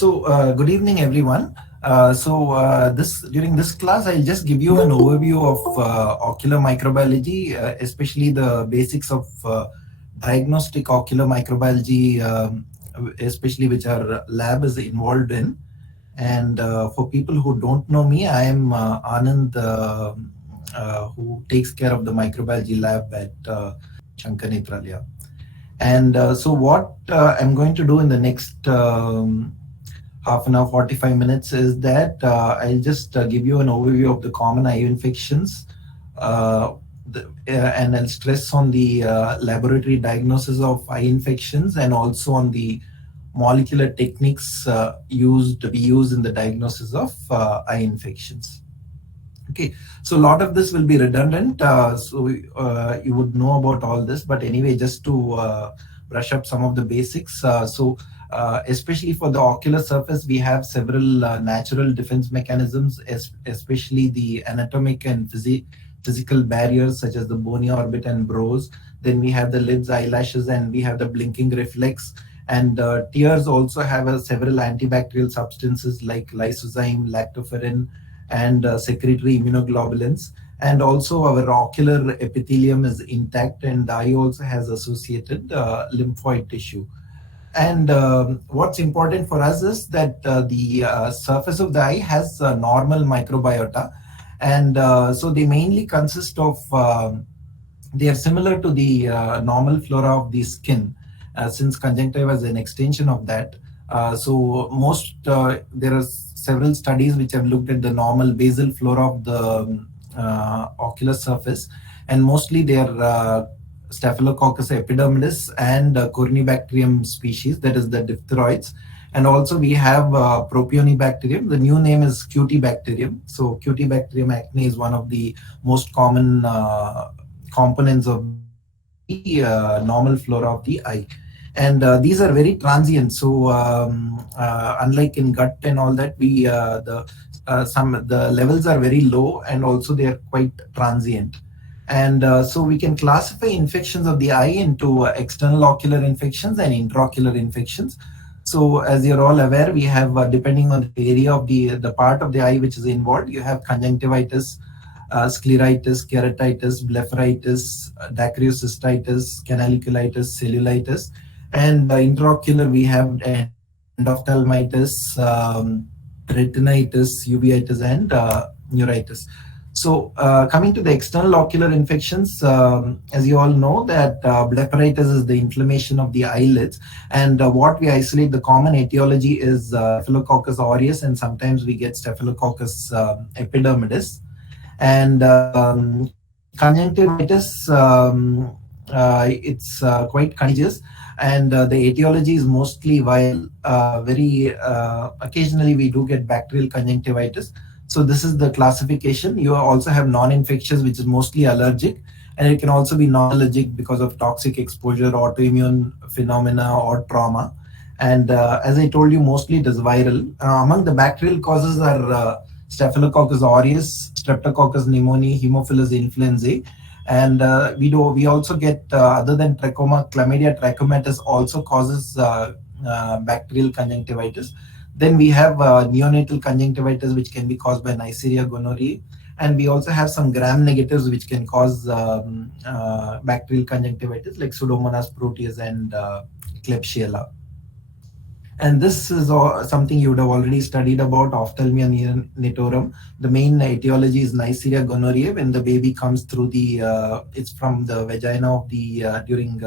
Good evening, everyone. During this class, I'll just give you an overview of ocular microbiology, especially the basics of diagnostic ocular microbiology, especially which our lab is involved in. And for people who don't know me, I am Anand, who takes care of the microbiology lab at Sankara Nethralaya. And what I'm going to do in the next half an hour, 45 minutes is that I'll just give you an overview of the common eye infections, and I'll stress on the laboratory diagnosis of eye infections and also on the molecular techniques used in the diagnosis of eye infections. Okay, so a lot of this will be redundant, you would know about all this, but anyway, just to brush up some of the basics. Especially for the ocular surface, we have several natural defense mechanisms, especially the anatomic and physical barriers such as the bony orbit and brows. Then we have the lids, eyelashes, and we have the blinking reflex. And tears also have several antibacterial substances like lysozyme, lactoferrin, and secretory immunoglobulins. And also our ocular epithelium is intact, and the eye also has associated lymphoid tissue. And what's important for us is that the surface of the eye has a normal microbiota. And so they mainly consist of, they are similar to the normal flora of the skin, since conjunctiva is an extension of that. There are several studies which have looked at the normal basal flora of the ocular surface, and mostly they are Staphylococcus epidermidis and Corynebacterium species, that is the diphtheroids. And also we have Propionibacterium. The new name is Cutibacterium. So Cutibacterium acne is one of the most common components of the normal flora of the eye. And these are very transient. So unlike in gut and all that, the levels are very low, and also they are quite transient. And so we can classify infections of the eye into external ocular infections and intraocular infections. So as you're all aware, we have, depending on the area of the part of the eye which is involved, you have conjunctivitis, scleritis, keratitis, blepharitis, dacryocystitis, canaliculitis, cellulitis. And intraocular, we have endophthalmitis, retinitis, uveitis, and neuritis. So coming to the external ocular infections, as you all know that blepharitis is the inflammation of the eyelids, and what we isolate, the common etiology is Staphylococcus aureus, and sometimes we get Staphylococcus epidermidis. And conjunctivitis, it's quite contagious, and the etiology is mostly viral. Very occasionally we do get bacterial conjunctivitis. So this is the classification. You also have non-infectious, which is mostly allergic, and it can also be non-allergic because of toxic exposure, autoimmune phenomena, or trauma. And as I told you, mostly it is viral. Among the bacterial causes are Staphylococcus aureus, Streptococcus pneumoniae, Haemophilus influenzae. And we also get, other than trachoma, Chlamydia trachomatis also causes bacterial conjunctivitis. Then we have neonatal conjunctivitis, which can be caused by Neisseria gonorrhoeae. And we also have some gram-negatives, which can cause bacterial conjunctivitis, like Pseudomonas proteus and Klebsiella. And this is something you would have already studied about, ophthalmia neonatorum. The main etiology is Neisseria gonorrhoeae. When the baby comes through it's from the vagina of during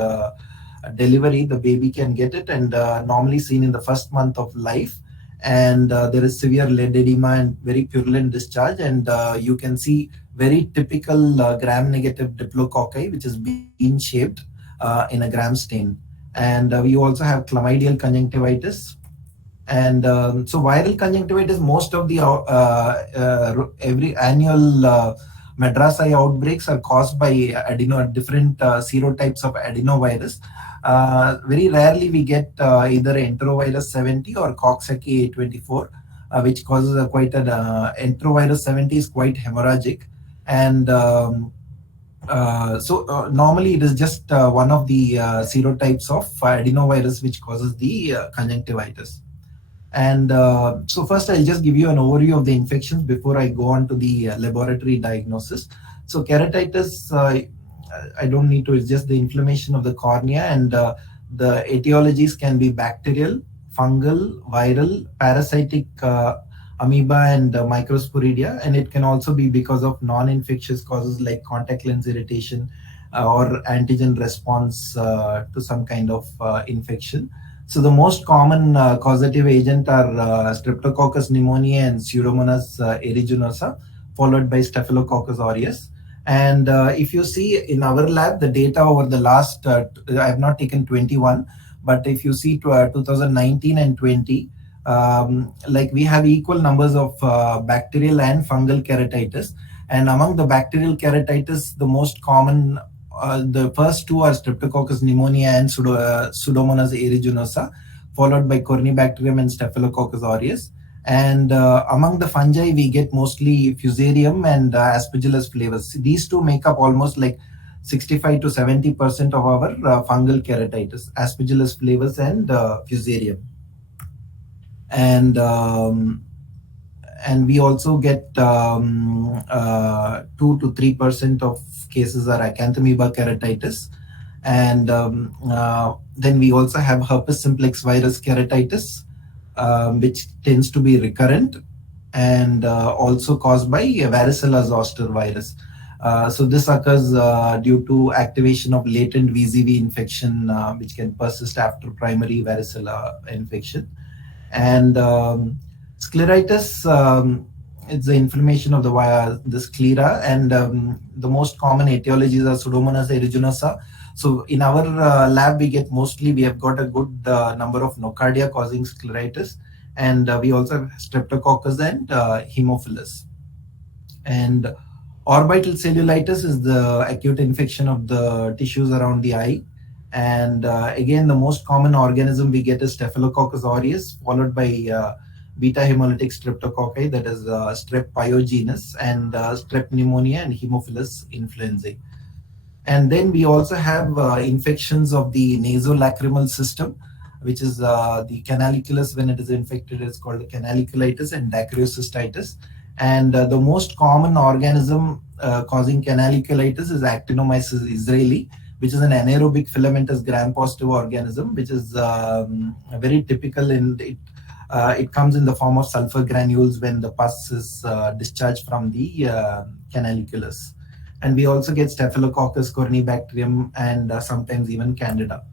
delivery, the baby can get it, and normally seen in the first month of life. And there is severe lead edema and very purulent discharge, and you can see very typical gram-negative diplococci, which is bean-shaped in a gram stain. And we also have chlamydial conjunctivitis. And so viral conjunctivitis, most of the every annual Madras eye outbreaks are caused by different serotypes of adenovirus. Very rarely we get either enterovirus 70 or Coxsackie A24, which causes enterovirus 70 is quite hemorrhagic. And normally it is just one of the serotypes of adenovirus which causes the conjunctivitis. And so first I'll just give you an overview of the infections before I go on to the laboratory diagnosis. So keratitis, I don't need to, it's just the inflammation of the cornea, and the etiologies can be bacterial, fungal, viral, parasitic, amoeba, and microsporidia, and it can also be because of non-infectious causes like contact lens irritation or antigen response to some kind of infection. So the most common causative agent are Streptococcus pneumoniae and Pseudomonas aeruginosa, followed by Staphylococcus aureus. And if you see in our lab, the data over the last, I have not taken 21, but if you see 2019 and 20, like we have equal numbers of bacterial and fungal keratitis. And among the bacterial keratitis, the most common, the first two are Streptococcus pneumoniae and Pseudomonas aeruginosa, followed by Corynebacterium and Staphylococcus aureus. And among the fungi, we get mostly Fusarium and Aspergillus flavus. These two make up almost like 65 to 70% of our fungal keratitis, Aspergillus flavus and Fusarium. And we also get 2 to 3% of cases are acanthamoeba keratitis. And then we also have herpes simplex virus keratitis, which tends to be recurrent and also caused by varicella zoster virus. So this occurs due to activation of latent VZV infection, which can persist after primary varicella infection. And scleritis, it's the inflammation of the sclera, and the most common etiologies are Pseudomonas aeruginosa. So in our lab, we have got a good number of nocardia causing scleritis, and we also have Streptococcus and Haemophilus. And orbital cellulitis is the acute infection of the tissues around the eye. And again, the most common organism we get is Staphylococcus aureus, followed by beta hemolytic streptococci, that is Strep pyogenes, and Strep pneumonia and Haemophilus influenzae. And then we also have infections of the nasolacrimal system, which is the canaliculus. When it is infected, it's called canaliculitis and dacryocystitis. And the most common organism causing canaliculitis is Actinomyces israeli, which is an anaerobic filamentous gram-positive organism, which is very typical in it. It comes in the form of sulfur granules when the pus is discharged from the canaliculus. And we also get Staphylococcus, Corynebacterium, and sometimes even Candida.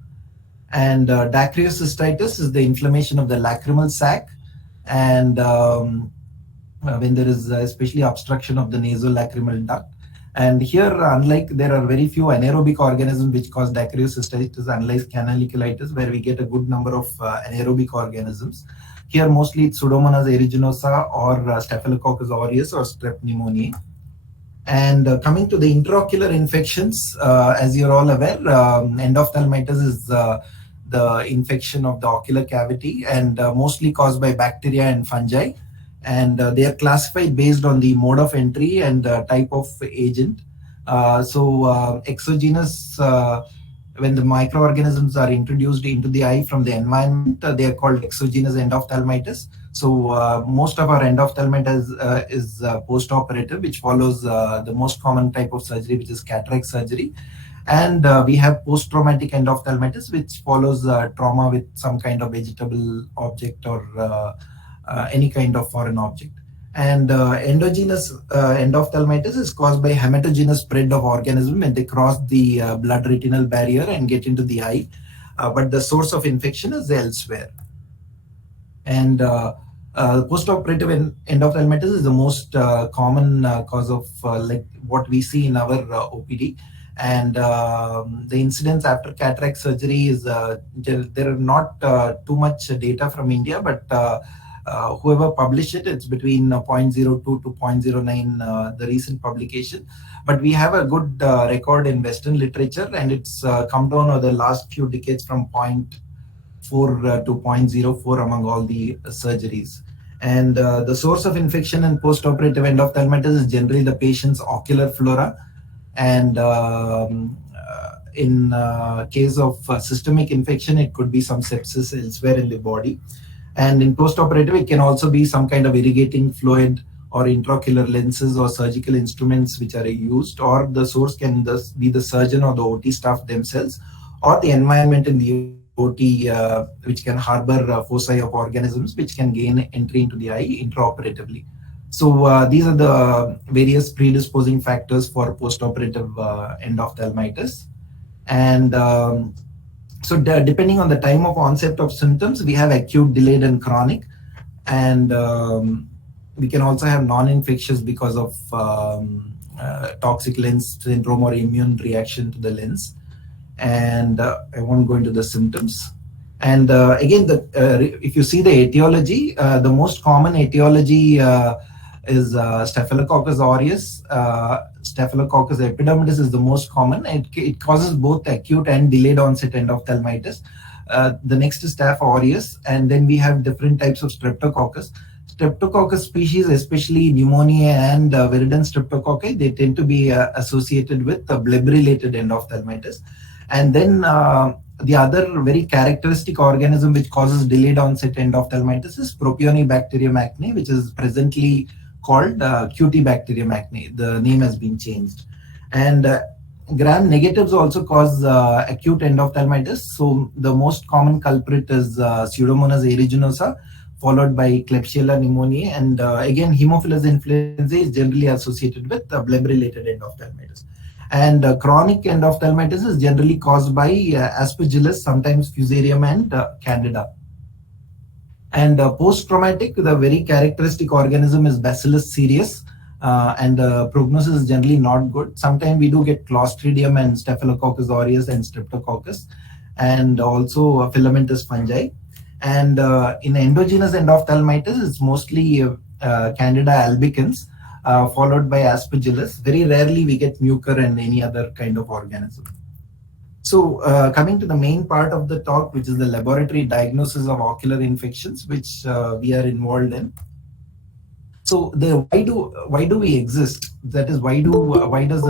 And dacryocystitis is the inflammation of the lacrimal sac, and when there is especially obstruction of the nasolacrimal duct. And here, unlike, there are very few anaerobic organisms which cause dacryocystitis, unlike canaliculitis, where we get a good number of anaerobic organisms. Here, mostly it's Pseudomonas aeruginosa or Staphylococcus aureus or Strep pneumoniae. And coming to the intraocular infections, as you're all aware, endophthalmitis is the infection of the ocular cavity, and mostly caused by bacteria and fungi. And they are classified based on the mode of entry and type of agent. So exogenous, when the microorganisms are introduced into the eye from the environment, they are called exogenous endophthalmitis. So most of our endophthalmitis is post-operative, which follows the most common type of surgery, which is cataract surgery. And we have post-traumatic endophthalmitis, which follows trauma with some kind of vegetable object or any kind of foreign object. And endogenous endophthalmitis is caused by hematogenous spread of organism when they cross the blood-retinal barrier and get into the eye. But the source of infection is elsewhere. And post-operative endophthalmitis is the most common cause of like what we see in our OPD. And the incidence after cataract surgery is, there are not too much data from India, but whoever published it, it's between 0.02 to 0.09, the recent publication. But we have a good record in Western literature, and it's come down over the last few decades from 0.4 to 0.04 among all the surgeries. And the source of infection in post-operative endophthalmitis is generally the patient's ocular flora. And in case of systemic infection, it could be some sepsis elsewhere in the body. And in postoperative, it can also be some kind of irrigating fluid or intraocular lenses or surgical instruments which are used, or the source can thus be the surgeon or the OT staff themselves, or the environment in the OT, which can harbor foci of organisms which can gain entry into the eye intraoperatively. So these are the various predisposing factors for postoperative endophthalmitis. And so depending on the time of onset of symptoms, we have acute, delayed, and chronic. And we can also have non-infectious because of toxic lens syndrome or immune reaction to the lens. And I won't go into the symptoms. And again, if you see the etiology, the most common etiology is Staphylococcus aureus. Staphylococcus epidermidis is the most common. It causes both acute and delayed onset endophthalmitis. The next is Staph aureus, and then we have different types of Streptococcus. Streptococcus species, especially pneumonia and viridin streptococci, they tend to be associated with bleb-related endophthalmitis. And then the other very characteristic organism which causes delayed onset endophthalmitis is Propionibacterium acne, which is presently called Cutibacterium acne. The name has been changed. And gram negatives also cause acute endophthalmitis. So the most common culprit is Pseudomonas aeruginosa, followed by Klebsiella pneumoniae. And again, Haemophilus influenzae is generally associated with bleb-related endophthalmitis. And chronic endophthalmitis is generally caused by Aspergillus, sometimes Fusarium, and Candida. And post-traumatic, the very characteristic organism is Bacillus cereus, and the prognosis is generally not good. Sometimes we do get Clostridium and Staphylococcus aureus and Streptococcus, and also filamentous fungi. And in endogenous endophthalmitis, it's mostly Candida albicans, followed by Aspergillus. Very rarely we get mucor and any other kind of organism. So coming to the main part of the talk, which is the laboratory diagnosis of ocular infections, which we are involved in. So why do we exist? That is, what does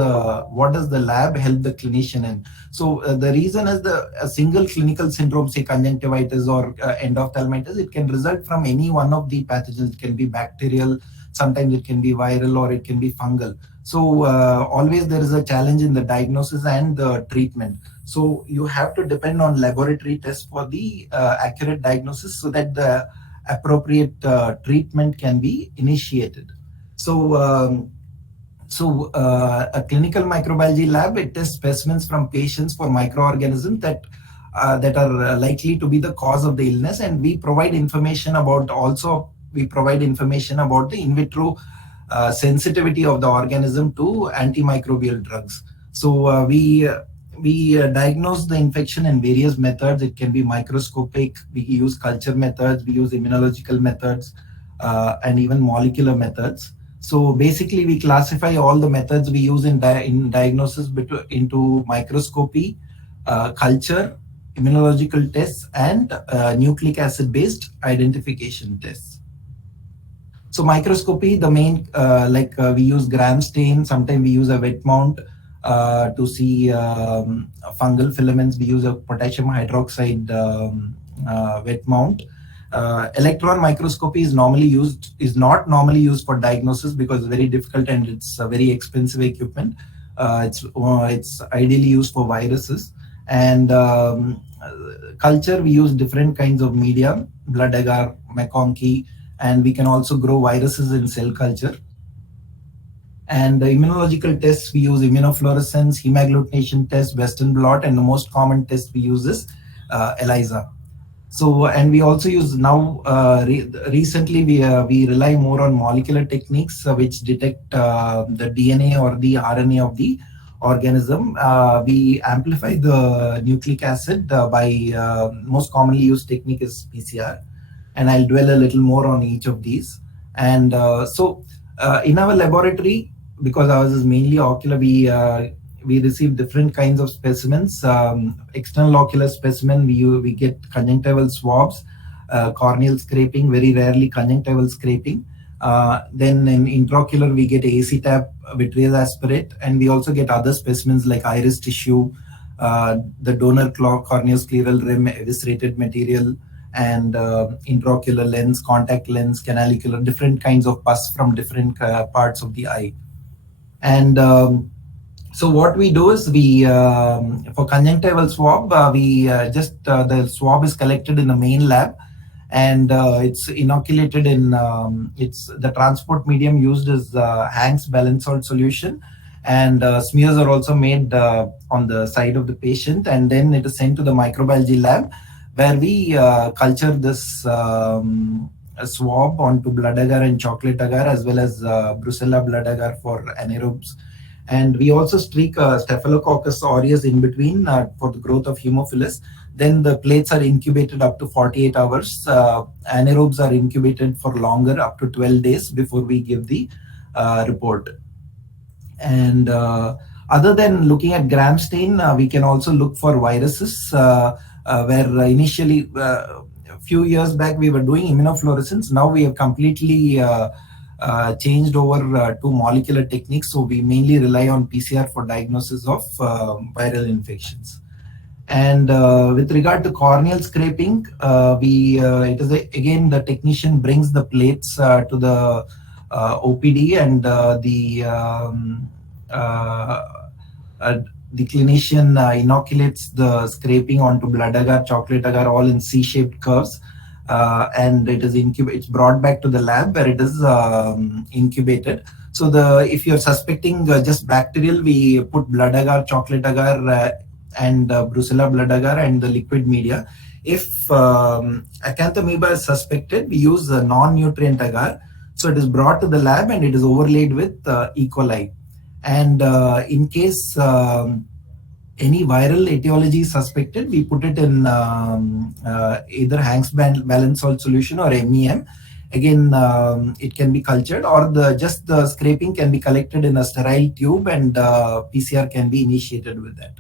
the lab help the clinician in? So the reason is a single clinical syndrome, say conjunctivitis or endophthalmitis, it can result from any one of the pathogens. It can be bacterial, sometimes it can be viral, or it can be fungal. So always there is a challenge in the diagnosis and the treatment. So you have to depend on laboratory tests for the accurate diagnosis so that the appropriate treatment can be initiated. So a clinical microbiology lab, it tests specimens from patients for microorganisms that are likely to be the cause of the illness, and we provide information about the in vitro sensitivity of the organism to antimicrobial drugs. So we diagnose the infection in various methods. It can be microscopic, we use culture methods, we use immunological methods, and even molecular methods. So basically we classify all the methods we use in diagnosis into microscopy, culture, immunological tests, and nucleic acid based identification tests. So microscopy, the main, we use gram stain, sometimes we use a wet mount to see fungal filaments. We use a potassium hydroxide wet mount. Electron microscopy is not normally used for diagnosis because it's very difficult and it's a very expensive equipment. It's ideally used for viruses. And culture, we use different kinds of media, blood agar, McConkey, and we can also grow viruses in cell culture. And the immunological tests, we use immunofluorescence, hemagglutination test, Western blot, and the most common test we use is ELISA. So, and we also use now, recently we rely more on molecular techniques which detect the DNA or the RNA of the organism. We amplify the nucleic acid by most commonly used technique is PCR. And I'll dwell a little more on each of these. And in our laboratory, because ours is mainly ocular, we receive different kinds of specimens. External ocular specimen, we get conjunctival swabs, corneal scraping, very rarely conjunctival scraping. Then in intraocular, we get AC-tap, vitreous aspirate, and we also get other specimens like iris tissue, the donor corneoscleral rim, eviscerated material, and intraocular lens, contact lens, canalicular, different kinds of pus from different parts of the eye. And so what we do is we, for conjunctival swab, the swab is collected in the main lab, and it's inoculated in, the transport medium used is Hank's balanced salt solution, and smears are also made on the side of the patient, and then it is sent to the microbiology lab, where we culture this swab onto blood agar and chocolate agar, as well as brucella blood agar for anaerobes. And we also streak Staphylococcus aureus in between for the growth of Haemophilus. Then the plates are incubated up to 48 hours. Anaerobes are incubated for longer, up to 12 days before we give the report. And other than looking at gram stain, we can also look for viruses, where initially, a few years back, we were doing immunofluorescence. Now we have completely changed over to molecular techniques. So we mainly rely on PCR for diagnosis of viral infections. And with regard to corneal scraping, again, the technician brings the plates to the OPD, and the clinician inoculates the scraping onto blood agar, chocolate agar, all in C-shaped curves. And it's brought back to the lab, where it is incubated. So if you're suspecting just bacterial, we put blood agar, chocolate agar, and brucella blood agar and the liquid media. If acanthamoeba is suspected, we use non-nutrient agar. So it is brought to the lab and it is overlaid with E. coli. And in case any viral etiology is suspected, we put it in either Hank's balanced salt solution or MEM. Again, it can be cultured, or just the scraping can be collected in a sterile tube, and PCR can be initiated with that.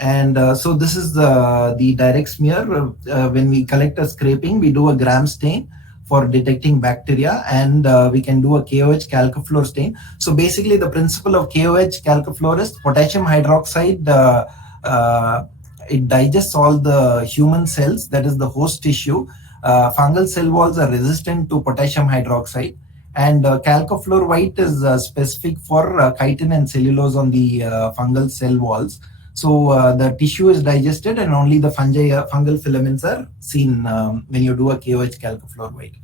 And so this is the direct smear. When we collect a scraping, we do a gram stain for detecting bacteria, and we can do a KOH calcofluor stain. So basically the principle of KOH calcofluor is potassium hydroxide, it digests all the human cells, that is the host tissue. Fungal cell walls are resistant to potassium hydroxide, and calcofluor white is specific for chitin and cellulose on the fungal cell walls. So the tissue is digested, and only the fungal filaments are seen when you do a KOH calcofluor white.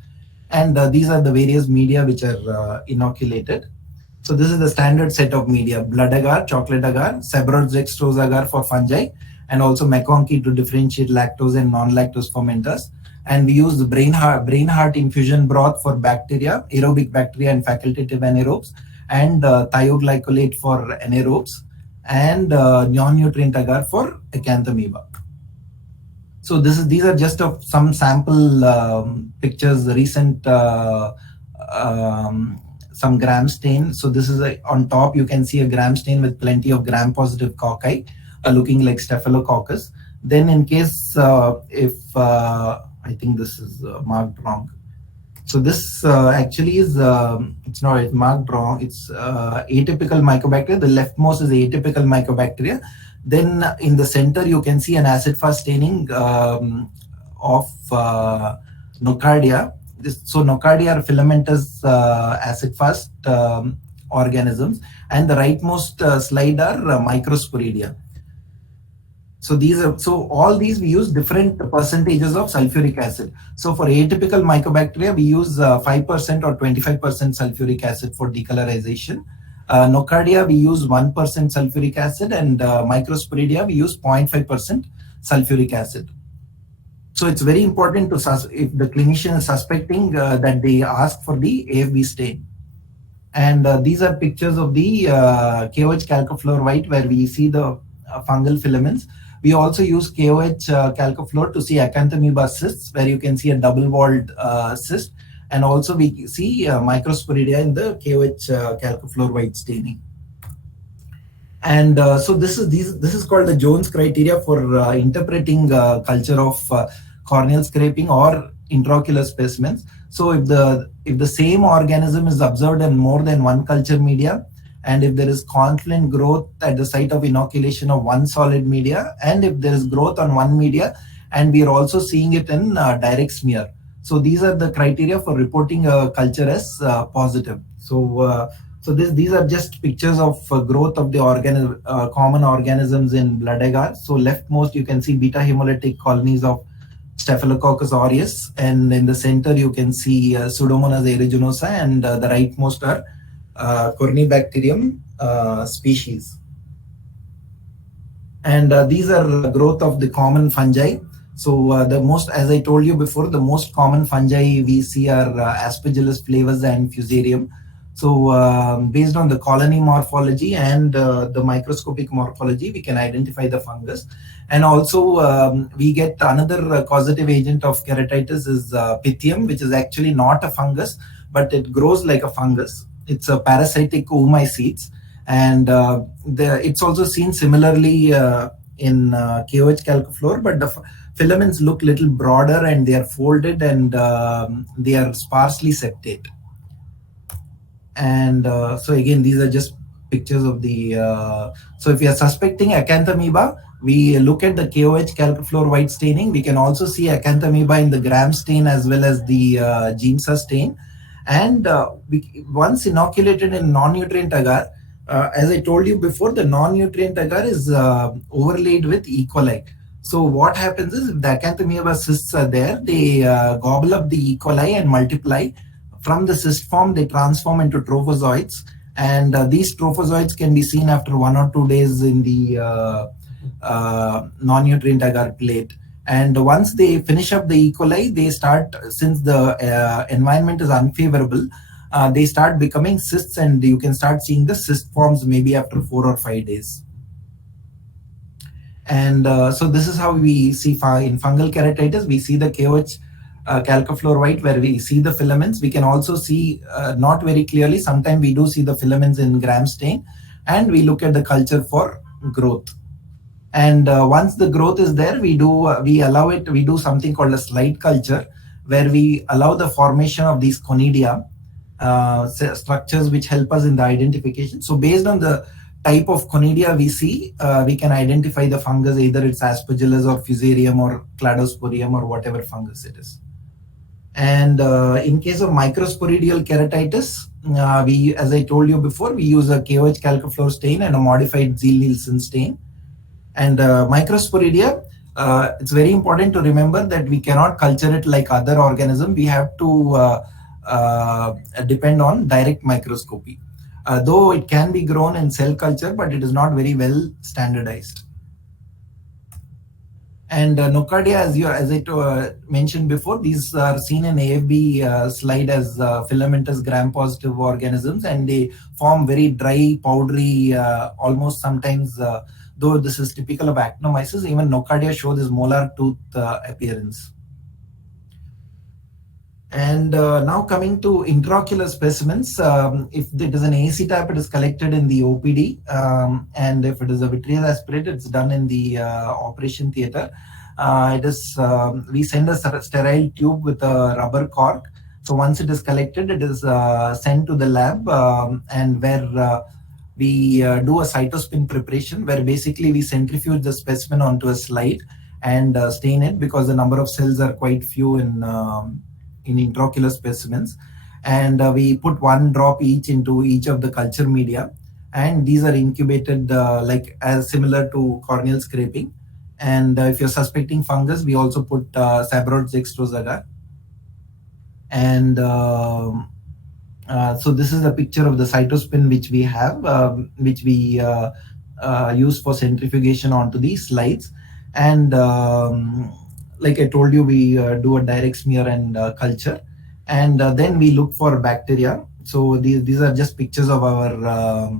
And these are the various media which are inoculated. So this is the standard set of media: blood agar, chocolate agar, Seborrhoeic dextrose agar for fungi, and also McConkey to differentiate lactose and non-lactose fermenters. And we use the brain heart infusion broth for bacteria, aerobic bacteria and facultative anaerobes, and thioglycolate for anaerobes, and non-nutrient agar for acanthamoeba. So these are just some sample pictures, recent some gram stain. So this is on top, you can see a gram stain with plenty of gram-positive cocci looking like Staphylococcus. Then in case if I think this is marked wrong. So this actually is, it's marked wrong. It's atypical mycobacteria. The leftmost is atypical mycobacteria. Then in the center, you can see an acid-fast staining of Nocardia. So Nocardia are filamentous acid-fast organisms. And the rightmost slide are Microsporidia. So all these we use different percentages of sulfuric acid. So for atypical mycobacteria, we use 5% or 25% sulfuric acid for decolorization. Nocardia, we use 1% sulfuric acid, and Microsporidia, we use 0.5% sulfuric acid. So it's very important to, if the clinician is suspecting, that they ask for the AFB stain. And these are pictures of the KOH calcofluor white, where we see the fungal filaments. We also use KOH calcofluor to see acanthamoeba cysts, where you can see a double-walled cyst. And also we see Microsporidia in the KOH calcofluor white staining. And so this is called the Jones criteria for interpreting culture of corneal scraping or intraocular specimens. So if the same organism is observed in more than one culture media, and if there is confluent growth at the site of inoculation of one solid media, and if there is growth on one media and we are also seeing it in direct smear. So these are the criteria for reporting a culture as positive. These are just pictures of growth of the common organisms in blood agar. So leftmost you can see beta hemolytic colonies of Staphylococcus aureus, and in the center you can see Pseudomonas aeruginosa, and the rightmost are Corynebacterium species. And these are growth of the common fungi. So the most, as I told you before, the most common fungi we see are Aspergillus flavus and Fusarium. So based on the colony morphology and the microscopic morphology, we can identify the fungus. And also we get another causative agent of keratitis is Pythium, which is actually not a fungus, but it grows like a fungus. It's a parasitic oomycetes, and it's also seen similarly in KOH calciflora, but the filaments look little broader and they are folded, and they are sparsely septate. And so again, these are just pictures of the so if we are suspecting acanthamoeba, we look at the KOH calciflora white staining. We can also see acanthamoeba in the gram stain as well as the Giemsa stain. And once inoculated in non-nutrient agar, as I told you before, the non-nutrient agar is overlaid with E. coli. So what happens is, if the acanthamoeba cysts are there, they gobble up the E. coli and multiply. From the cyst form, they transform into trophozoites, and these trophozoites can be seen after 1 or 2 days in the non-nutrient agar plate. And once they finish up the E. coli, they start, since the environment is unfavorable, they start becoming cysts, and you can start seeing the cyst forms maybe after 4 or 5 days. And so this is how we see in fungal keratitis. We see the KOH calciflora white, where we see the filaments. We can also see, not very clearly, sometimes we do see the filaments in gram stain, and we look at the culture for growth. And once the growth is there, we do something called a slide culture, where we allow the formation of these conidia, structures which help us in the identification. So based on the type of conidia we see, we can identify the fungus, either it's Aspergillus or Fusarium or Cladosporium or whatever fungus it is. And in case of microsporidial keratitis, as I told you before, we use a KOH calciflora stain and a modified Ziehl-Neelsen stain. And microsporidia, it's very important to remember that we cannot culture it like other organisms. We have to depend on direct microscopy. Though it can be grown in cell culture, but it is not very well standardized. And nocardia, as I mentioned before, these are seen in AFB slide as filamentous gram-positive organisms, and they form very dry, powdery, almost sometimes, though this is typical of actinomyces, even nocardia show this molar tooth appearance. And now coming to intraocular specimens, if it is an AC type, it is collected in the OPD, and if it is a vitreous aspirate, it's done in the operation theater. We send a sterile tube with a rubber cork. So once it is collected, it is sent to the lab, and where we do a cytospin preparation, where basically we centrifuge the specimen onto a slide and stain it, because the number of cells are quite few in intraocular specimens, and we put 1 drop each into each of the culture media, and these are incubated as similar to corneal scraping. And if you're suspecting fungus, we also put Sabrot dextrose agar. And so this is a picture of the cytospin which we have, which we use for centrifugation onto these slides. And like I told you, we do a direct smear and culture, and then we look for bacteria. So these are just pictures of our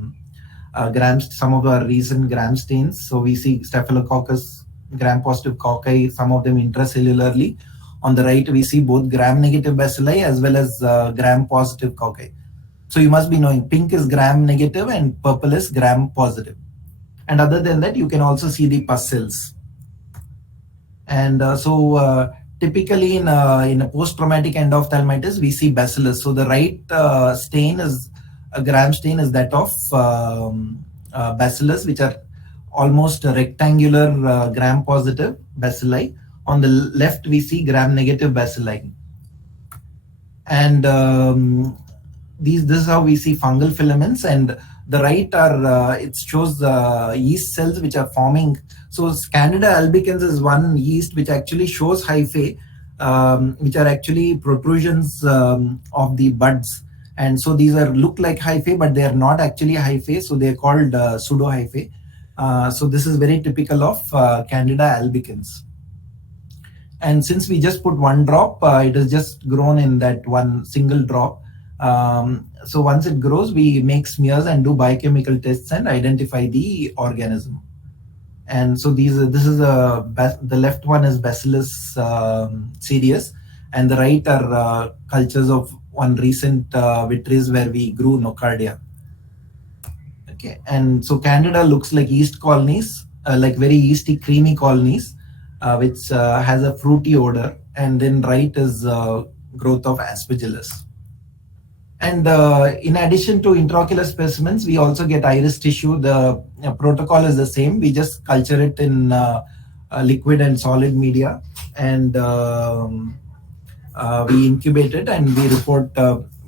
some of our recent gram stains. So we see Staphylococcus gram-positive cocci, some of them intracellularly. On the right, we see both gram-negative bacilli as well as gram-positive cocci. So you must be knowing pink is gram-negative and purple is gram-positive. And other than that, you can also see the pus cells. And typically in a post-traumatic endophthalmitis, we see bacillus. So the right stain is a gram stain is that of bacillus, which are almost rectangular gram-positive bacilli, On the left, we see gram-negative bacilli. And this is how we see fungal filaments. And the right are, it shows yeast cells which are forming. So Candida albicans is one yeast which actually shows hyphae, which are actually protrusions of the buds. And so these are look like hyphae, but they are not actually hyphae. So they are called pseudo hyphae. So this is very typical of Candida albicans. And since we just put one drop, it is just grown in that one single drop. So once it grows, we make smears and do biochemical tests and identify the organism. And so this is the left one is Bacillus cereus, and the right are cultures of one recent vitreous where we grew nocardia. Okay, and so Candida looks like yeast colonies, like very yeasty, creamy colonies, which has a fruity odor. And then right is growth of Aspergillus. And in addition to intraocular specimens, we also get iris tissue. The protocol is the same. We just culture it in liquid and solid media, and we incubate it, and we report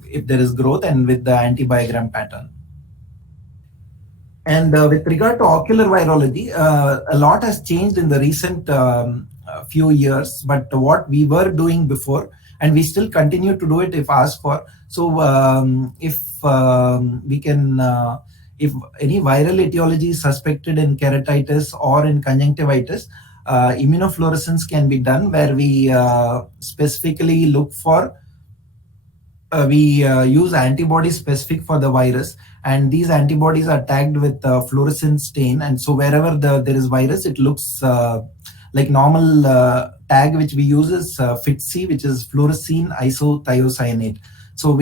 if there is growth and with the antibiogram pattern. And with regard to ocular virology, a lot has changed in the recent few years, but what we were doing before, and we still continue to do it if asked for. So if we can, if any viral etiology is suspected in keratitis or in conjunctivitis, immunofluorescence can be done, where we specifically look for, we use antibodies specific for the virus, and these antibodies are tagged with fluorescent stain. And so wherever there is virus, it looks like normal tag which we use is FITC, which is fluorescein isothiocyanate. So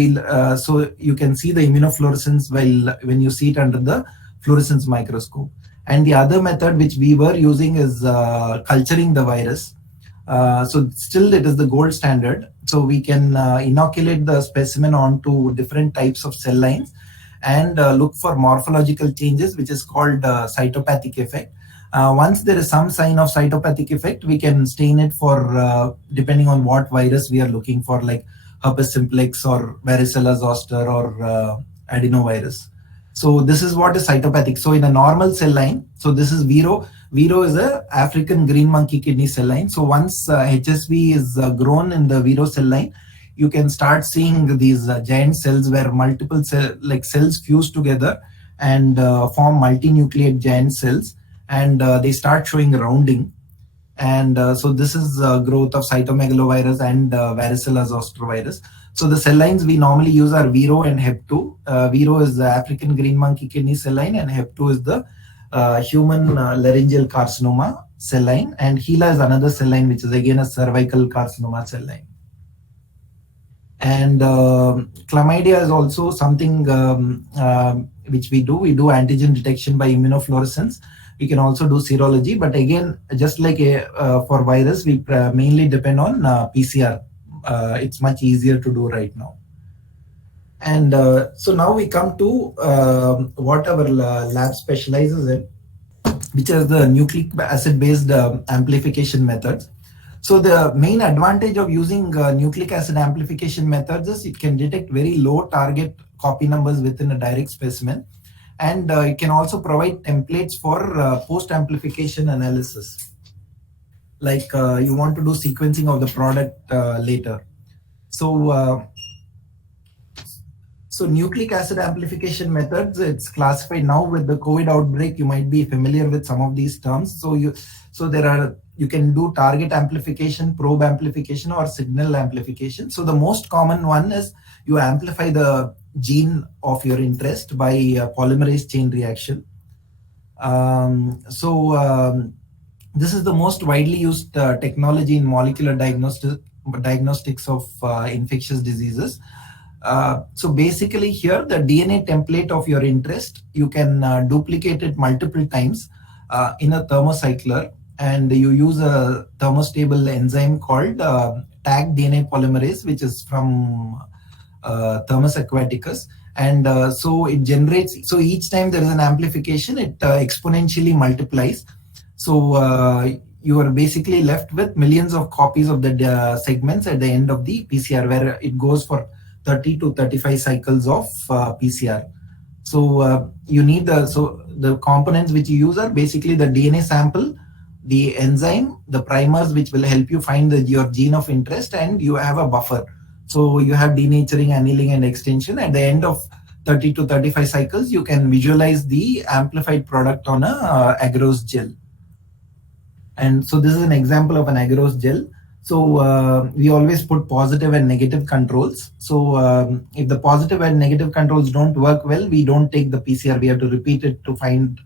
so you can see the immunofluorescence when you see it under the fluorescence microscope. And the other method which we were using is culturing the virus. So still it is the gold standard. So we can inoculate the specimen onto different types of cell lines and look for morphological changes, which is called cytopathic effect. Once there is some sign of cytopathic effect, we can stain it for, depending on what virus we are looking for, like herpes simplex or varicella zoster or adenovirus. So this is what is cytopathic. So in a normal cell line, so this is Vero. Vero is a African green monkey kidney cell line. So once HSV is grown in the Vero cell line, you can start seeing these giant cells where multiple cells fuse together and form multinucleate giant cells, and they start showing rounding. And so this is growth of cytomegalovirus and varicella zoster virus. So the cell lines we normally use are Vero and Hep2. Vero is the African green monkey kidney cell line, and Hep2 is the human laryngeal carcinoma cell line, and HeLa is another cell line which is again a cervical carcinoma cell line. And chlamydia is also something which we do. We do antigen detection by immunofluorescence. We can also do serology, but again, just like for virus, we mainly depend on PCR. It's much easier to do right now. And so now we come to what our lab specializes in, which is the nucleic acid-based amplification methods. So the main advantage of using nucleic acid amplification methods is it can detect very low target copy numbers within a direct specimen, and it can also provide templates for post-amplification analysis. Like you want to do sequencing of the product later. So nucleic acid amplification methods, it's classified now with the COVID outbreak. You might be familiar with some of these terms. So you can do target amplification, probe amplification, or signal amplification. So the most common one is you amplify the gene of your interest by polymerase chain reaction. This is the most widely used technology in molecular diagnostics of infectious diseases. So basically here, the DNA template of your interest, you can duplicate it multiple times in a thermocycler, and you use a thermostable enzyme called tag DNA polymerase, which is from Thermus aquaticus. And so it generates, so each time there is an amplification, it exponentially multiplies. So you are basically left with millions of copies of the segments at the end of the PCR, where it goes for 30 to 35 cycles of PCR. So you need the components which you use are basically the DNA sample, the enzyme, the primers which will help you find your gene of interest, and you have a buffer. So you have denaturing, annealing, and extension. At the end of 30 to 35 cycles, you can visualize the amplified product on a agarose gel. And so this is an example of an agarose gel. So we always put positive and negative controls. So if the positive and negative controls don't work well, we don't take the PCR. We have to repeat it to find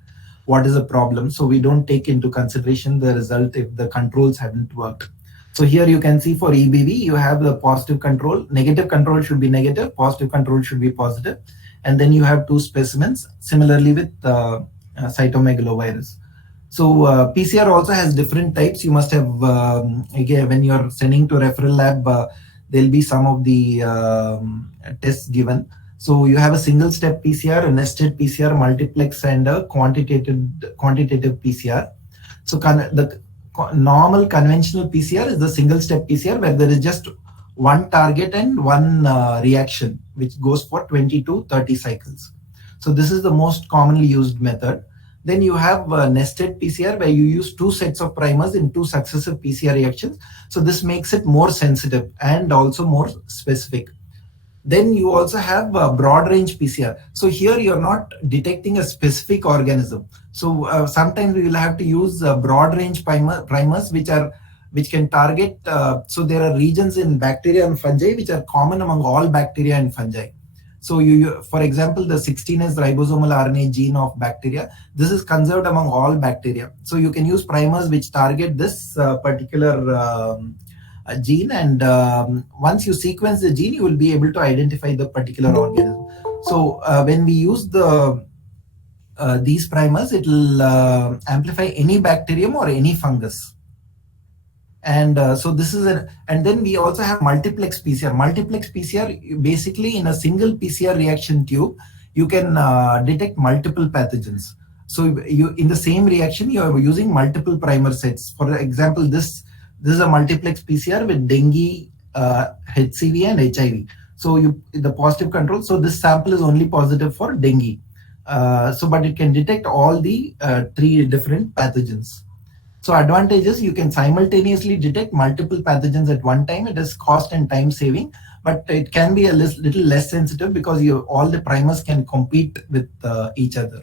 what is the problem. So we don't take into consideration the result if the controls haven't worked. So here you can see for EBV, you have the positive control. Negative control should be negative, positive control should be positive. And then you have two specimens, similarly with cytomegalovirus. So PCR also has different types. You must have, again, when you're sending to referral lab, there'll be some of the tests given. So you have a single step PCR, a nested PCR, multiplex, and a quantitative PCR. So the normal conventional PCR is the single step PCR, where there is just one target and one reaction, which goes for 20 to 30 cycles. So this is the most commonly used method. Then you have nested PCR, where you use two sets of primers in two successive PCR reactions. So this makes it more sensitive and also more specific. Then you also have broad range PCR. So here you're not detecting a specific organism. So sometimes we will have to use broad range primers which can target. So there are regions in bacteria and fungi which are common among all bacteria and fungi. So for example, the 16S ribosomal RNA gene of bacteria, this is conserved among all bacteria. So you can use primers which target this particular gene, and once you sequence the gene, you will be able to identify the particular organism. So when we use these primers, it will amplify any bacterium or any fungus. And so this is and then we also have multiplex PCR. Multiplex PCR, basically in a single PCR reaction tube, you can detect multiple pathogens. So you, in the same reaction, you are using multiple primer sets. For example, this is a multiplex PCR with dengue, HCV, and HIV. So the positive control. So this sample is only positive for dengue. But it can detect all the three different pathogens. So advantages, you can simultaneously detect multiple pathogens at one time. It is cost and time saving, but it can be a little less sensitive because all the primers can compete with each other.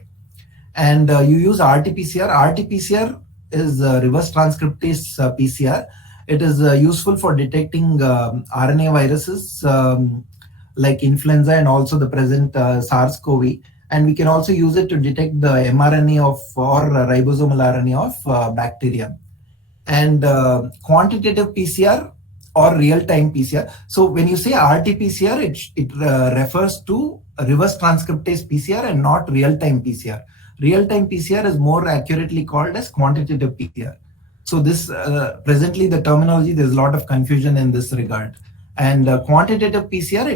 And you use RT-PCR. RT-PCR is reverse transcriptase PCR. It is useful for detecting RNA viruses like influenza and also the present SARS-CoV. And we can also use it to detect the mRNA or ribosomal RNA of bacteria. And quantitative PCR or real-time PCR. So when you say RT-PCR, it refers to reverse transcriptase PCR and not real-time PCR. Real-time PCR is more accurately called as quantitative PCR. So this presently the terminology, there's a lot of confusion in this regard. And quantitative PCR,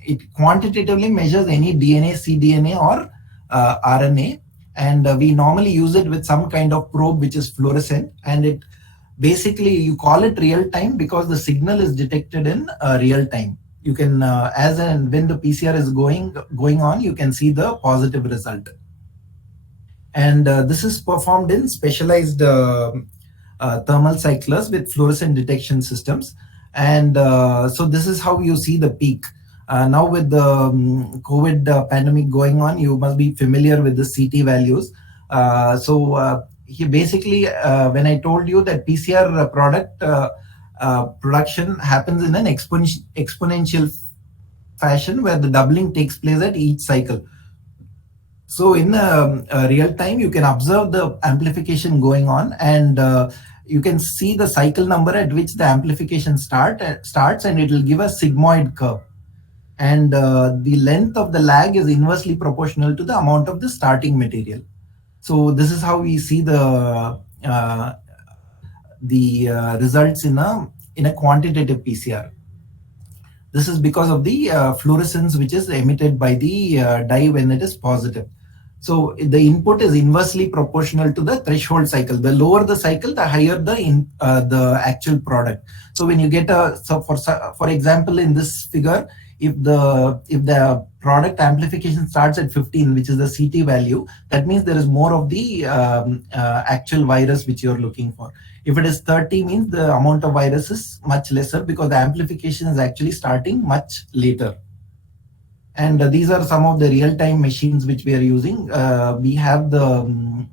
it quantitatively measures any DNA, cDNA, or RNA, and we normally use it with some kind of probe which is fluorescent, and it basically, you call it real time because the signal is detected in real time. You can, when the PCR is going on, you can see the positive result. And this is performed in specialized thermal cyclers with fluorescent detection systems. And so this is how you see the peak. Now with the COVID pandemic going on, you must be familiar with the CT values. Here basically, when I told you that PCR product production happens in an exponential fashion where the doubling takes place at each cycle. So in real time, you can observe the amplification going on, and you can see the cycle number at which the amplification starts, and it will give a sigmoid curve. And the length of the lag is inversely proportional to the amount of the starting material. So this is how we see the results in a quantitative PCR. This is because of the fluorescence which is emitted by the dye when it is positive. So the input is inversely proportional to the threshold cycle. The lower the cycle, the higher the actual product. So when you get for example, in this figure, if the product amplification starts at 15, which is the CT value, that means there is more of the actual virus which you're looking for. If it is 30, means the amount of virus is much lesser because the amplification is actually starting much later. And these are some of the real-time machines which we are using. We have the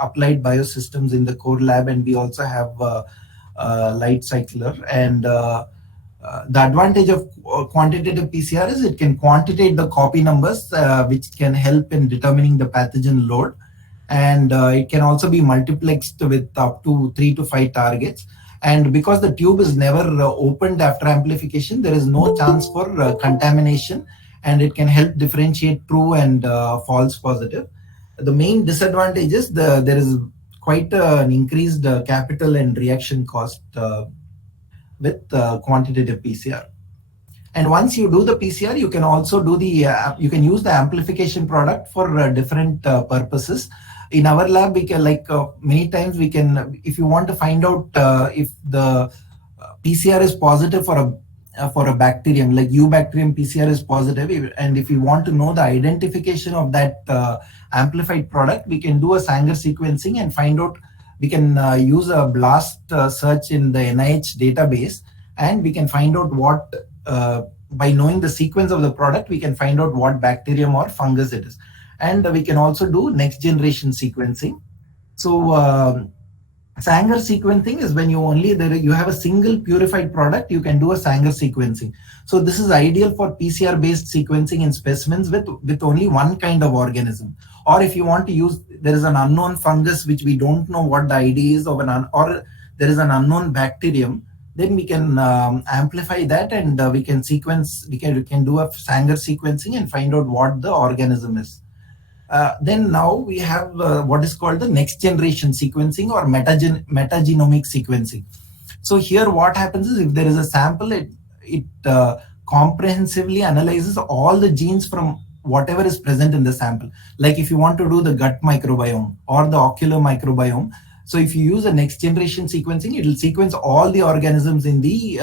applied biosystems in the core lab, and we also have light cycler. And the advantage of quantitative PCR is it can quantitate the copy numbers, which can help in determining the pathogen load. And it can also be multiplexed with up to 3 to 5 targets. And because the tube is never opened after amplification, there is no chance for contamination, and it can help differentiate true and false positive. The main disadvantage is there is quite an increased capital and reaction cost with quantitative PCR. And once you do the PCR, you can also do you can use the amplification product for different purposes. In our lab, we can many times we can, if you want to find out if the PCR is positive for a bacterium, like bacterium PCR is positive, and if you want to know the identification of that amplified product, we can do a Sanger sequencing and find out. We can use a blast search in the NIH database, and we can find out what, by knowing the sequence of the product, we can find out what bacterium or fungus it is. And we can also do next generation sequencing. So Sanger sequencing is when you have a single purified product, you can do a Sanger sequencing. So this is ideal for PCR-based sequencing in specimens with only one kind of organism. Or if you want to use, there is an unknown fungus which we don't know what the ID is of or there is an unknown bacterium, then we can amplify that, and we can sequence. We can do a Sanger sequencing and find out what the organism is. Then now we have what is called the next generation sequencing or metagenomic sequencing. So here what happens is, if there is a sample, it comprehensively analyzes all the genes from whatever is present in the sample. Like if you want to do the gut microbiome or the ocular microbiome, so if you use a next generation sequencing, it will sequence all the organisms in the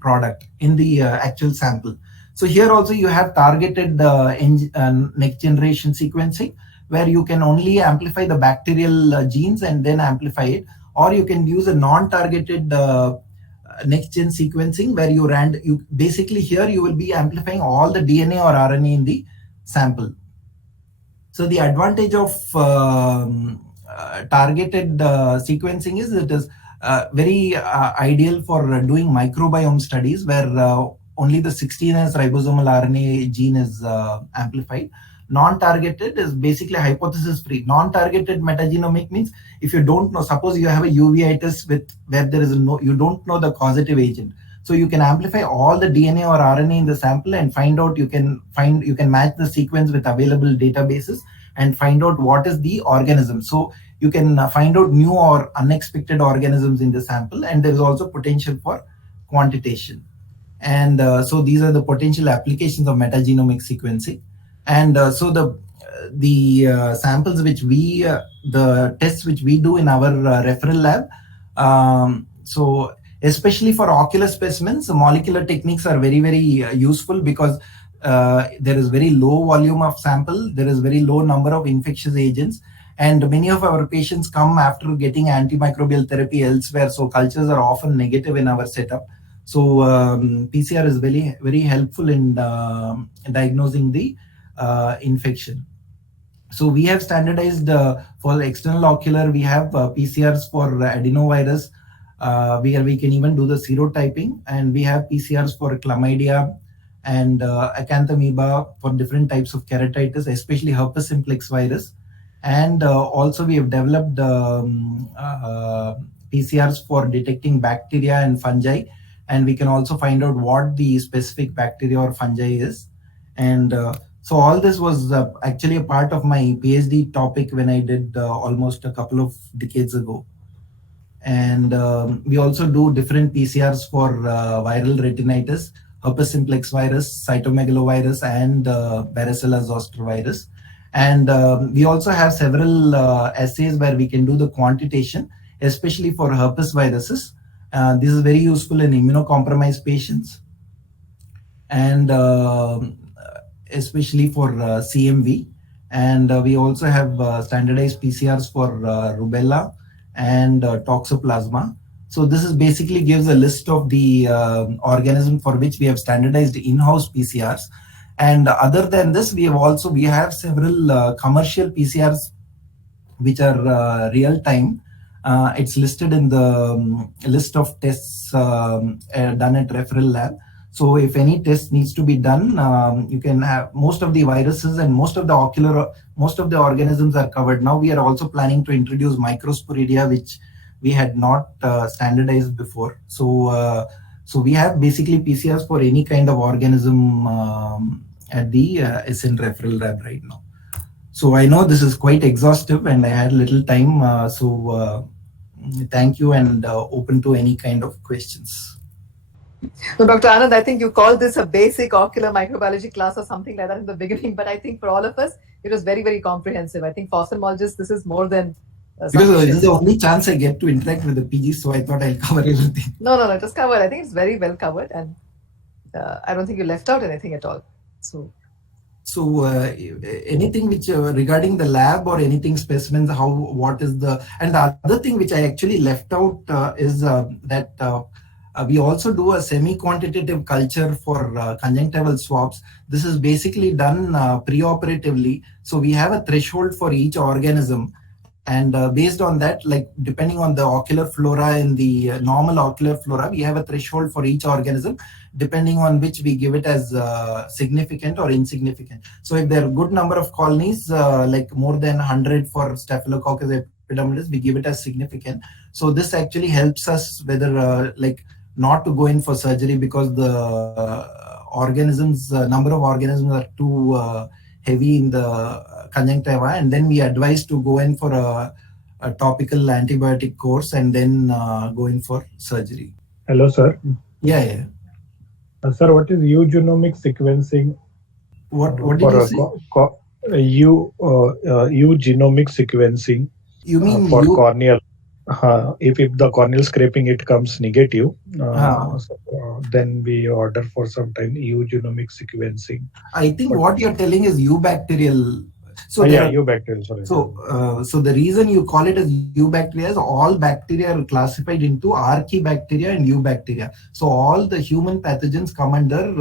product, in the actual sample. So here also you have targeted next generation sequencing, where you can only amplify the bacterial genes and then amplify it, or you can use a non-targeted next gen sequencing, where you basically here you will be amplifying all the DNA or RNA in the sample. So the advantage of targeted sequencing is it is very ideal for doing microbiome studies, where only the 16S ribosomal RNA gene is amplified. Non-targeted is basically hypothesis free. Non-targeted metagenomic means if you don't know, suppose you have a uveitis where there is you don't know the causative agent. So you can amplify all the DNA or RNA in the sample and find out, you can match the sequence with available databases and find out what is the organism. So you can find out new or unexpected organisms in the sample, and there is also potential for quantitation. And so these are the potential applications of metagenomic sequencing. And so the samples which the tests which we do in our referral lab, so especially for ocular specimens, molecular techniques are very, very useful, because there is very low volume of sample, there is very low number of infectious agents, and many of our patients come after getting antimicrobial therapy elsewhere, so cultures are often negative in our setup. So PCR is very, very helpful in diagnosing the infection. So we have standardized for external ocular, we have PCRs for adenovirus, where we can even do the serotyping, and we have PCRs for chlamydia and acanthamoeba for different types of keratitis, especially herpes simplex virus. And also we have developed PCRs for detecting bacteria and fungi, and we can also find out what the specific bacteria or fungi is. And so all this was actually a part of my PhD topic when I did almost a couple of decades ago. And we also do different PCRs for viral retinitis, herpes simplex virus, cytomegalovirus, and varicella zoster virus. And we also have several assays where we can do the quantitation, especially for herpes viruses. This is very useful in immunocompromised patients, and especially for CMV. And we also have standardized PCRs for rubella and toxoplasma. So this is basically gives a list of the organism for which we have standardized in-house PCRs. And other than this, we have several commercial PCRs which are real time. It's listed in the list of tests done at referral lab. So if any test needs to be done, you can have most of the viruses and most of the organisms are covered. Now we are also planning to introduce microsporidia, which we had not standardized before. So we have basically PCRs for any kind of organism at the SN referral lab right now. So I know this is quite exhaustive and I had little time. Thank you, and open to any kind of questions. So, Dr. Anand, I think you called this a basic ocular microbiology class or something like that in the beginning, but I think for all of us, it was very, very comprehensive. I think for ophthalmologists, this is more than because this is the only chance I get to interact with the PG, so I thought I'll cover everything. No, it was covered. I think it's very well covered, and I don't think you left out anything at all. So anything which regarding the lab or anything specimens, what is the, and the other thing which I actually left out is that we also do a semi-quantitative culture for conjunctival swabs. This is basically done pre-operatively. So we have a threshold for each organism. And based on that, like depending on the ocular flora in the normal ocular flora, we have a threshold for each organism, depending on which we give it as significant or insignificant. So if there are a good number of colonies, like more than 100 for Staphylococcus epidermidis, we give it as significant. So this actually helps us whether like not to go in for surgery because the number of organisms are too heavy in the conjunctiva, and then we advise to go in for a topical antibiotic course and then go in for surgery. Hello, sir. Yeah. Sir, what is eugenomic sequencing? What did you say? Eugenomic sequencing. You mean for corneal? If the corneal scraping it comes negative, then we order for some time eugenomic sequencing. I think what you're telling is eubacterial. So eubacterial. Sorry. So the reason you call it as eubacteria is all bacteria are classified into archaebacteria and eubacteria. So all the human pathogens come under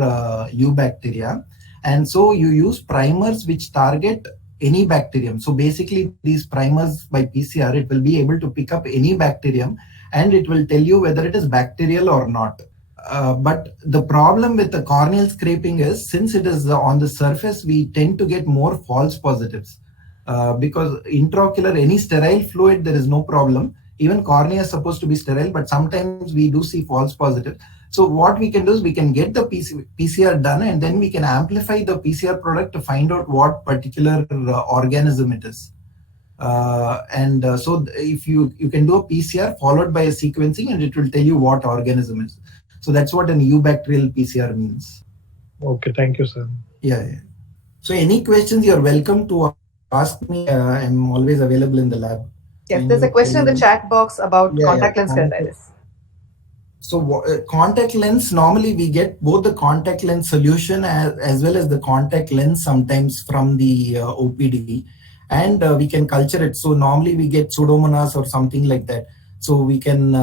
eubacteria, and so you use primers which target any bacterium. So basically these primers by PCR, it will be able to pick up any bacterium and it will tell you whether it is bacterial or not. But the problem with the corneal scraping is, since it is on the surface, we tend to get more false positives. Because intraocular, any sterile fluid, there is no problem. Even cornea is supposed to be sterile, but sometimes we do see false positives. So what we can do is we can get the PCR done, and then we can amplify the PCR product to find out what particular organism it is. So if you can do a PCR followed by a sequencing, and it will tell you what organism it is. So that's what an eubacterial PCR means. Okay, thank you, sir. Yeah. So any questions, you're welcome to ask me. I'm always available in the lab. Yes, there's a question in the chat box about contact lens keratitis. So contact lens, normally we get both the contact lens solution as well as the contact lens sometimes from the OPD, and we can culture it. So normally we get Pseudomonas or something like that. So we can,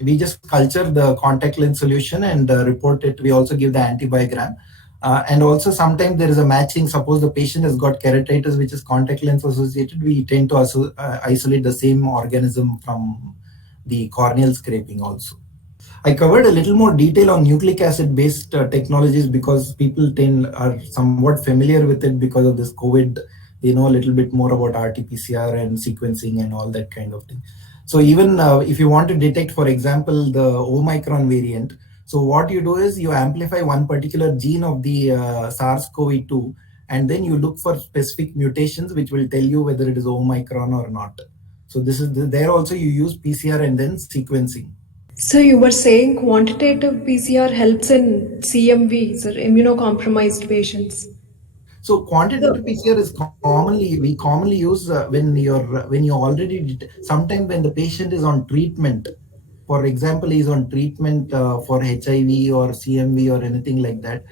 we just culture the contact lens solution and report it. We also give the antibiogram. And also sometimes there is a matching. Suppose the patient has got keratitis, which is contact lens associated, we tend to isolate the same organism from the corneal scraping also. I covered a little more detail on nucleic acid based technologies because people are somewhat familiar with it because of this COVID. They know a little bit more about RT-PCR and sequencing and all that kind of thing. So even if you want to detect, for example, the Omicron variant, so what you do is you amplify one particular gene of the SARS-CoV-2, and then you look for specific mutations which will tell you whether it is Omicron or not. So this is there also you use PCR and then sequencing. So you were saying quantitative PCR helps in CMVs or immunocompromised patients. So So, quantitative PCR is we commonly use when you already sometimes when the patient is on treatment. For example, he's on treatment for HIV or CMV or anything like that.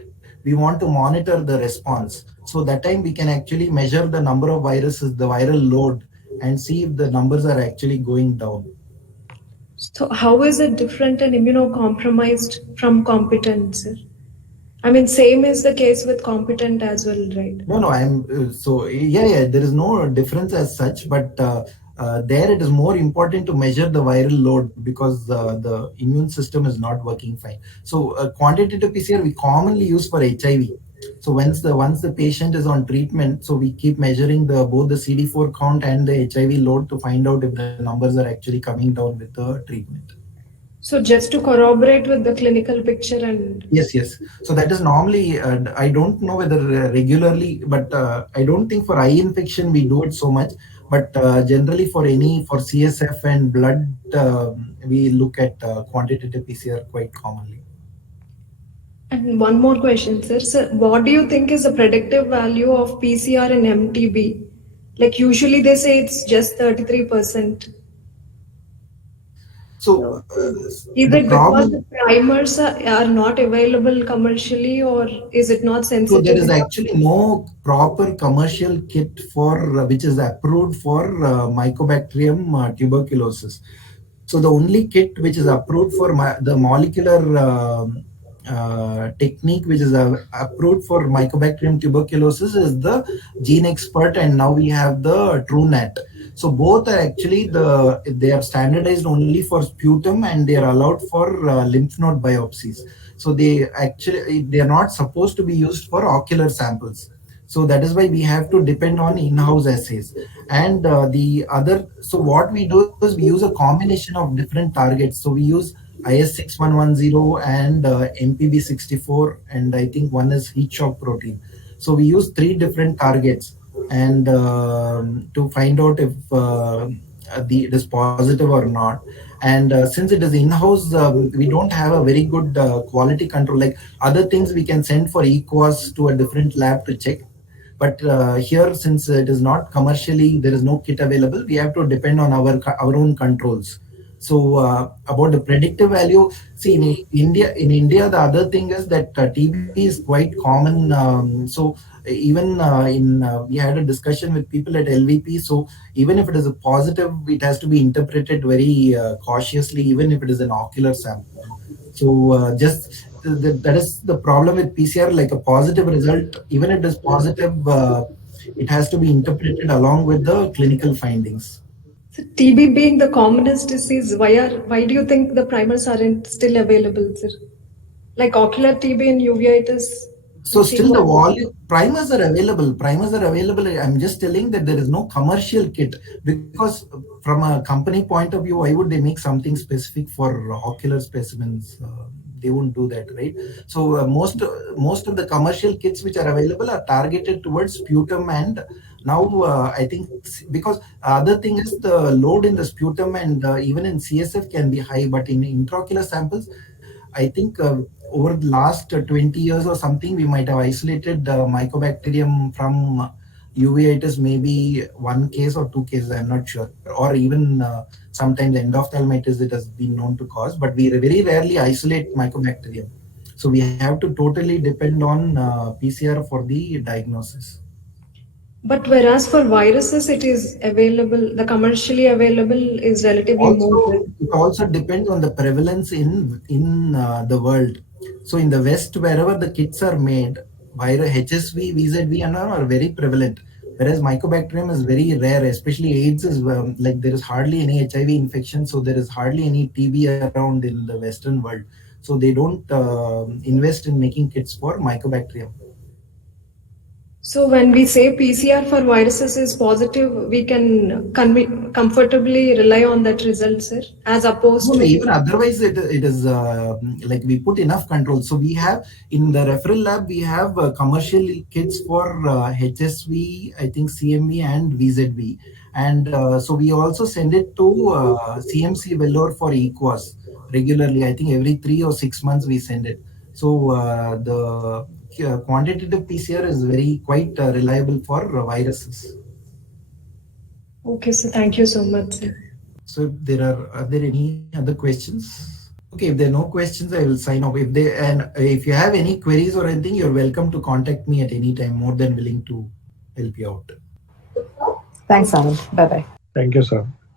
We want to monitor the response. So that time we can actually measure the number of viruses, the viral load, and see if the numbers are actually going down. so how is it different and immunocompromised from competent, sir? I mean, same is the case with competent as well, right? No, no, I'm so yeah, yeah. There is no difference as such, but there it is more important to measure the viral load because the immune system is not working fine. So quantitative PCR we commonly use for HIV. So once the patient is on treatment, so we keep measuring the both the CD4 count and the HIV load to find out if the numbers are actually coming down with the treatment. So just to corroborate with the clinical picture and Yes, yes. So that is normally, I don't know whether regularly, but I don't think for eye infection we do it so much. But generally for CSF and blood, we look at quantitative PCR quite commonly. one more question, sir. So what do you think is the predictive value of PCR in MTB? Like usually they say it's just 33%. So So is the it because problem, the primers are not available commercially or is it not so there sensitive is enough? actually no proper commercial kit for which is approved for Mycobacterium tuberculosis. So the only kit which is approved for the molecular technique which is approved for Mycobacterium tuberculosis is the Gene Expert, and now we have the TrueNat. So both are actually they are standardized only for sputum and they are allowed for lymph node biopsies. So they are not supposed to be used for ocular samples. So that is why we have to depend on in-house assays. And the other, so what we do is we use a combination of different targets. So we use IS6110 and MPB64, and I think one is heat shock protein. So we use three different targets and to find out if it is positive or not. And since it is in-house, we don't have a very good quality control. Like other things, we can send for equas to a different lab to check. But here, since it is not commercially, there is no kit available. We have to depend on our own controls. So about the predictive value, see in India, the other thing is that TB is quite common. So even in we had a discussion with people at LVP. So even if it is a positive, it has to be interpreted very cautiously, even if it is an ocular sample. So just that is the problem with PCR. Like a positive result, even if it is positive, it has to be interpreted along with the clinical findings. So TB being the commonest disease, why do you think the primers aren't still available, sir? Like ocular TB and uveitis, So it still seems the like volume primers are available. Primers are available. I'm just telling that there is no commercial kit because from a company point of view, why would they make something specific for ocular specimens? They won't do that, right? So most of the commercial kits which are available are targeted towards sputum, and now I think because other thing is the load in the sputum and even in CSF can be high, but in intraocular samples I think over the last 20 years or something, we might have isolated Mycobacterium from uveitis, maybe one case or two cases, I'm not sure. Or even sometimes endophthalmitis it has been known to cause, but we very rarely isolate Mycobacterium. So we have to totally depend on PCR for the diagnosis. but whereas for viruses it is available, the commercially available is relatively more Also, rare. it also depends on the prevalence in the world. So in the West, wherever the kits are made, HSV, VZV, and all are very prevalent. Whereas Mycobacterium is very rare, especially AIDS is like there is hardly any HIV infection, so there is hardly any TB around in the Western world. So they don't invest in making kits for Mycobacterium. So when we say PCR for viruses is positive, we can comfortably rely on that result, sir, as No, opposed no, to even otherwise it is like we put enough control. So we have in the referral lab, we have commercial kits for HSV, I think CMV and VZV. And so we also send it to CMC Vellore for equas regularly. I think every 3 or 6 months we send it. So the quantitative PCR is quite reliable for viruses. Okay, so thank you so much, sir. So if are there any other questions? Okay, if there are no questions, I will sign off. If you have any queries or anything, you're welcome to contact me at any time. More than willing to help you out. Thanks, Anand. Bye-bye. Thank you, sir.